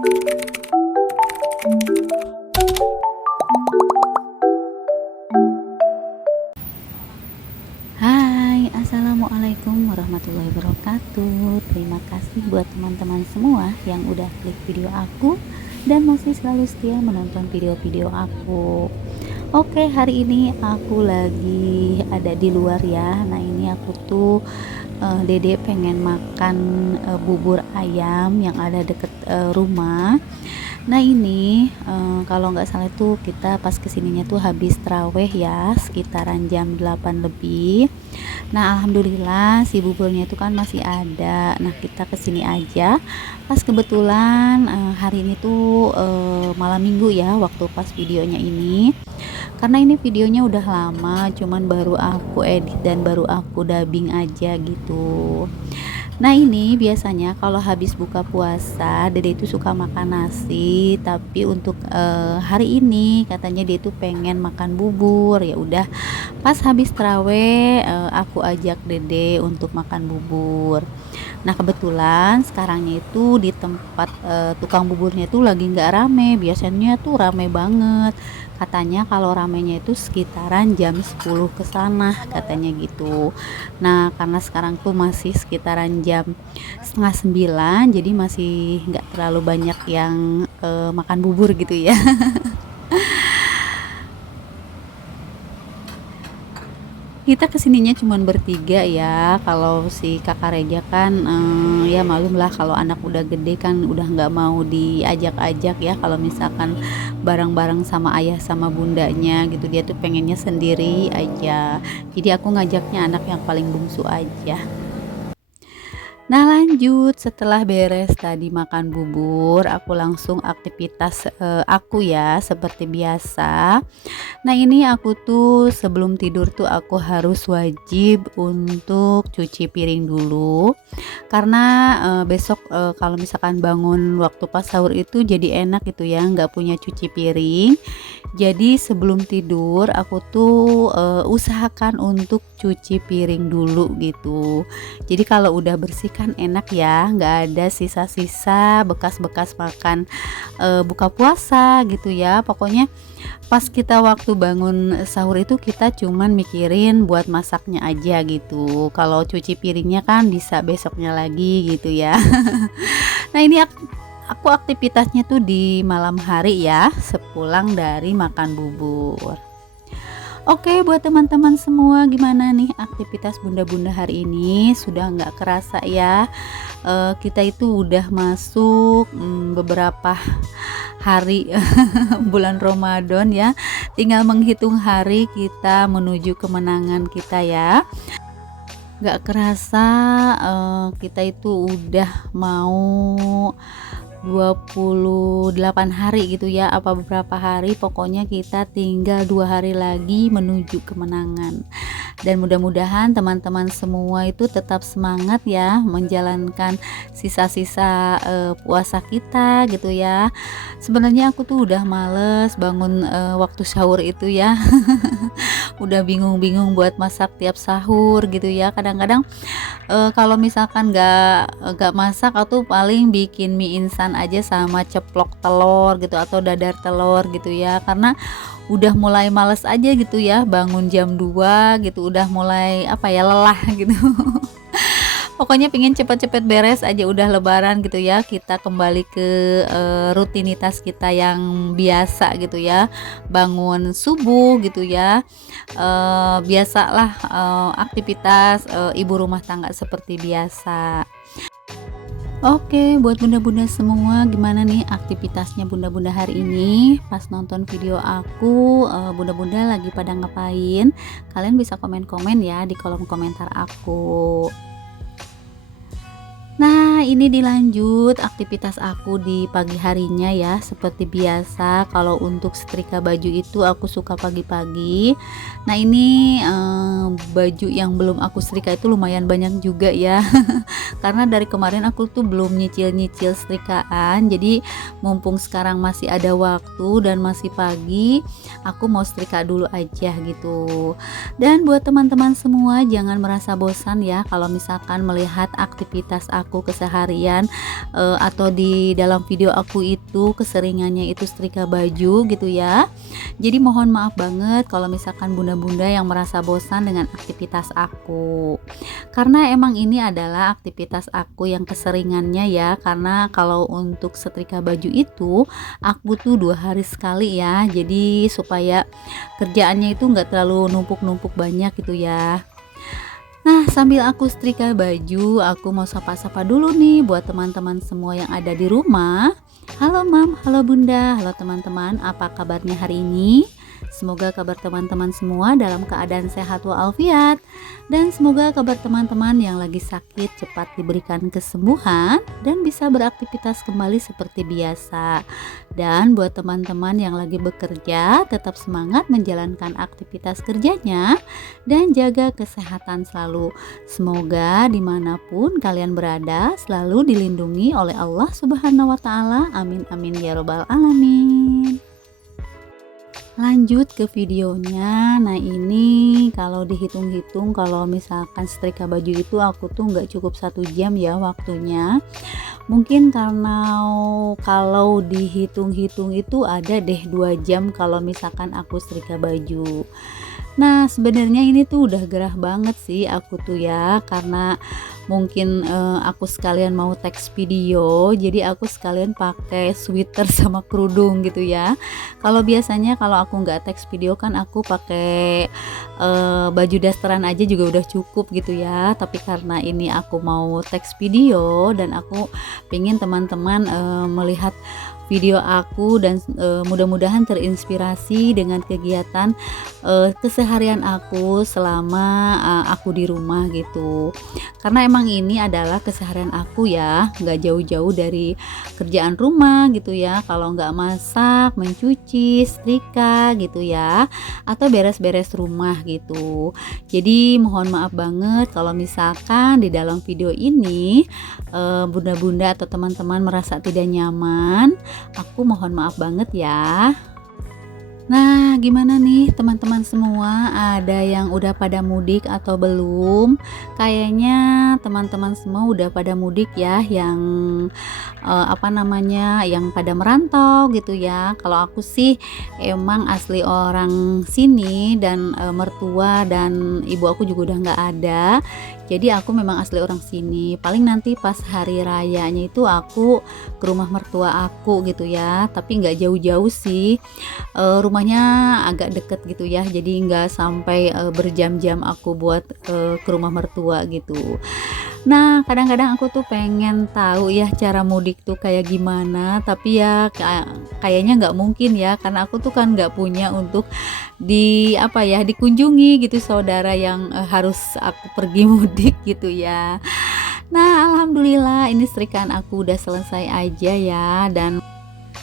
Hai, assalamualaikum warahmatullahi wabarakatuh. Terima kasih buat teman-teman semua yang udah klik video aku dan masih selalu setia menonton video-video aku. Oke, hari ini aku lagi ada di luar ya. Nah, ini aku tuh Dede pengen makan bubur ayam yang ada deket rumah. Nah ini kalau nggak salah tuh kita pas kesininya tuh habis traweh ya, sekitaran jam 8 lebih. Nah alhamdulillah si buburnya itu kan masih ada. Nah kita kesini aja pas kebetulan hari ini tuh malam minggu ya, waktu pas videonya ini. Karena ini videonya udah lama, cuman baru aku edit dan baru aku dubbing aja gitu. Nah ini biasanya kalau habis buka puasa Dede itu suka makan nasi, tapi untuk hari ini katanya dia itu pengen makan bubur. Ya udah, pas habis taraweh aku ajak Dede untuk makan bubur. Nah kebetulan sekarangnya itu di tempat tukang buburnya itu lagi nggak rame. Biasanya tuh rame banget. Katanya kalau ramenya itu sekitaran jam 10 ke sana katanya gitu. Nah karena sekarang tuh masih sekitaran jam setengah 9, jadi masih nggak terlalu banyak yang makan bubur gitu ya. Kita kesininya cuman bertiga ya. Kalau si kakak Reja kan ya malum lah, kalau anak udah gede kan udah nggak mau diajak-ajak ya, kalau misalkan bareng-bareng sama ayah sama bundanya gitu, dia tuh pengennya sendiri aja. Jadi aku ngajaknya anak yang paling bungsu aja. Nah lanjut, setelah beres tadi makan bubur, aku langsung aktivitas aku ya seperti biasa. Nah ini aku tuh sebelum tidur tuh aku harus wajib untuk cuci piring dulu. Karena besok kalau misalkan bangun waktu pas sahur itu jadi enak gitu ya, nggak punya cuci piring. Jadi sebelum tidur aku tuh usahakan untuk cuci piring dulu gitu. Jadi kalau udah bersih kan enak ya, nggak ada sisa-sisa bekas-bekas makan buka puasa gitu ya. Pokoknya pas kita waktu bangun sahur itu kita cuman mikirin buat masaknya aja gitu. Kalau cuci piringnya kan bisa besoknya lagi gitu ya. Nah ini aku aktivitasnya tuh di malam hari ya, sepulang dari makan bubur. Oke, buat teman-teman semua, gimana nih aktivitas bunda-bunda hari ini? Sudah nggak kerasa ya, kita itu udah masuk beberapa hari bulan Ramadan ya. Tinggal menghitung hari kita menuju kemenangan kita ya. Nggak kerasa kita itu udah mau 28 hari gitu ya, apa beberapa hari, pokoknya kita tinggal 2 hari lagi menuju kemenangan. Dan mudah-mudahan teman-teman semua itu tetap semangat ya menjalankan sisa-sisa puasa kita gitu ya. Sebenarnya aku tuh udah males bangun waktu sahur itu ya. Udah bingung-bingung buat masak tiap sahur gitu ya. Kadang-kadang kalau misalkan nggak masak, atau paling bikin mie instan aja sama ceplok telur gitu atau dadar telur gitu ya, karena udah mulai males aja gitu ya, bangun jam 2 gitu udah mulai apa ya, lelah gitu. Pokoknya pengen cepet-cepet beres aja udah lebaran gitu ya, kita kembali ke rutinitas kita yang biasa gitu ya, bangun subuh gitu ya, biasalah aktivitas ibu rumah tangga seperti biasa. Oke, buat bunda-bunda semua, gimana nih aktivitasnya bunda-bunda hari ini? Pas nonton video aku, bunda-bunda lagi pada ngapain? Kalian bisa komen-komen ya di kolom komentar aku. Nah ini dilanjut aktivitas aku di pagi harinya ya. Seperti biasa, kalau untuk setrika baju itu aku suka pagi-pagi. Nah ini baju yang belum aku setrika itu lumayan banyak juga ya. Karena dari kemarin aku tuh belum nyicil-nyicil setrikaan. Jadi mumpung sekarang masih ada waktu dan masih pagi, aku mau setrika dulu aja gitu. Dan buat teman-teman semua, jangan merasa bosan ya kalau misalkan melihat aktivitas aku keseharian keseharian atau di dalam video aku itu keseringannya itu setrika baju gitu ya. Jadi mohon maaf banget kalau misalkan bunda-bunda yang merasa bosan dengan aktivitas aku, karena emang ini adalah aktivitas aku yang keseringannya ya. Karena kalau untuk setrika baju itu aku tuh 2 hari sekali ya, jadi supaya kerjaannya itu nggak terlalu numpuk-numpuk banyak gitu ya. Nah, sambil aku setrika baju, aku mau sapa-sapa dulu nih buat teman-teman semua yang ada di rumah. Halo Mam, halo Bunda, halo teman-teman, apa kabarnya hari ini? Semoga kabar teman-teman semua dalam keadaan sehat walafiat, dan semoga kabar teman-teman yang lagi sakit cepat diberikan kesembuhan dan bisa beraktivitas kembali seperti biasa. Dan buat teman-teman yang lagi bekerja, tetap semangat menjalankan aktivitas kerjanya dan jaga kesehatan selalu. Semoga dimanapun kalian berada selalu dilindungi oleh Allah Subhanahu wa Ta'ala. Amin amin ya robbal alamin. Lanjut ke videonya. Nah, ini kalau dihitung-hitung, kalau misalkan setrika baju itu aku tuh nggak cukup 1 jam ya waktunya. Mungkin karena kalau dihitung-hitung itu ada deh 2 jam kalau misalkan aku setrika baju. Nah, sebenarnya ini tuh udah gerah banget sih aku tuh ya, karena mungkin aku sekalian mau teks video, jadi aku sekalian pakai sweater sama kerudung gitu ya. Kalau biasanya kalau aku nggak teks video kan aku pakai baju dasteran aja juga udah cukup gitu ya. Tapi karena ini aku mau teks video dan aku pengen teman-teman melihat video aku dan mudah-mudahan terinspirasi dengan kegiatan keseharian aku selama aku di rumah gitu. Karena emang ini adalah keseharian aku ya, nggak jauh-jauh dari kerjaan rumah gitu ya. Kalau nggak masak, mencuci, setrika gitu ya, atau beres-beres rumah gitu. Jadi mohon maaf banget kalau misalkan di dalam video ini bunda-bunda atau teman-teman merasa tidak nyaman. Aku mohon maaf banget ya. Nah, gimana nih teman-teman semua? Ada yang udah pada mudik atau belum? Kayaknya teman-teman semua udah pada mudik ya, yang yang pada merantau gitu ya. Kalau aku sih emang asli orang sini dan mertua dan ibu aku juga udah nggak ada. Jadi aku memang asli orang sini. Paling nanti pas hari rayanya itu aku ke rumah mertua aku gitu ya. Tapi nggak jauh-jauh sih. Rumahnya agak deket gitu ya. Jadi nggak sampai berjam-jam aku buat ke rumah mertua gitu. Nah, kadang-kadang aku tuh pengen tahu ya cara mudik tuh kayak gimana, tapi ya kayaknya nggak mungkin ya, karena aku tuh kan nggak punya untuk dikunjungi gitu saudara yang harus aku pergi mudik gitu ya. Nah, alhamdulillah ini setrikaan aku udah selesai aja ya, dan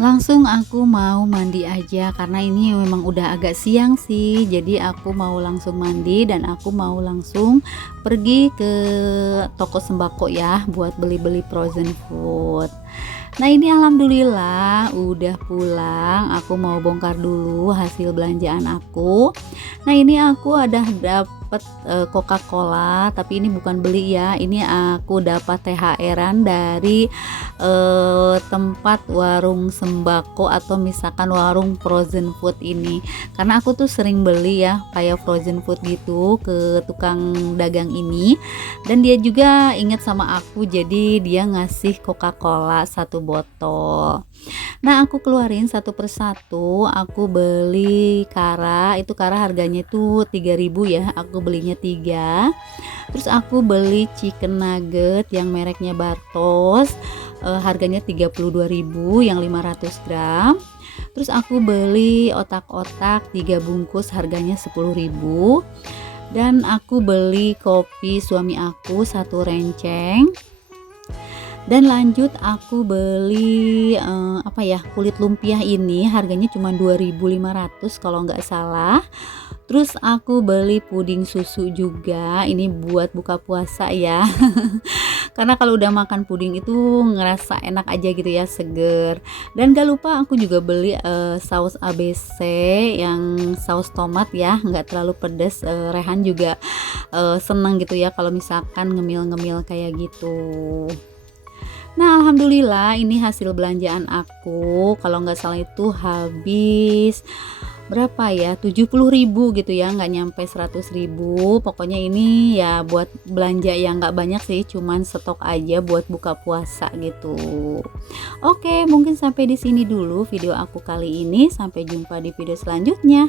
langsung aku mau mandi aja karena ini memang udah agak siang sih. Jadi aku mau langsung mandi dan aku mau langsung pergi ke toko sembako ya buat beli-beli frozen food. Nah, ini alhamdulillah udah pulang. Aku mau bongkar dulu hasil belanjaan aku. Nah, ini aku ada dapat Coca-Cola, tapi ini bukan beli ya. Ini aku dapat THR-an dari tempat warung sembako atau misalkan warung frozen food ini. Karena aku tuh sering beli ya kayak frozen food gitu ke tukang dagang ini, dan dia juga inget sama aku, jadi dia ngasih Coca-Cola 1 botol. Nah, aku keluarin satu persatu. Aku beli kara, itu kara harganya tuh 3.000 ya, aku belinya 3. Terus aku beli chicken nugget yang mereknya Bartos, harganya 32.000 yang 500 gram. Terus aku beli otak-otak 3 bungkus harganya 10.000. Dan aku beli kopi suami aku 1 renceng. Dan lanjut aku beli kulit lumpia, ini harganya cuma 2.500 kalau nggak salah. Terus aku beli puding susu juga, ini buat buka puasa ya. Karena kalau udah makan puding itu ngerasa enak aja gitu ya, seger. Dan gak lupa aku juga beli saus ABC yang saus tomat ya, nggak terlalu pedas. Rehan juga seneng gitu ya kalau misalkan ngemil-ngemil kayak gitu. Nah, alhamdulillah ini hasil belanjaan aku, kalau nggak salah itu habis berapa ya, 70.000 gitu ya, nggak nyampe 100.000. Pokoknya ini ya buat belanja yang nggak banyak sih, cuman stok aja buat buka puasa gitu. Oke, mungkin sampai di sini dulu video aku kali ini. Sampai jumpa di video selanjutnya.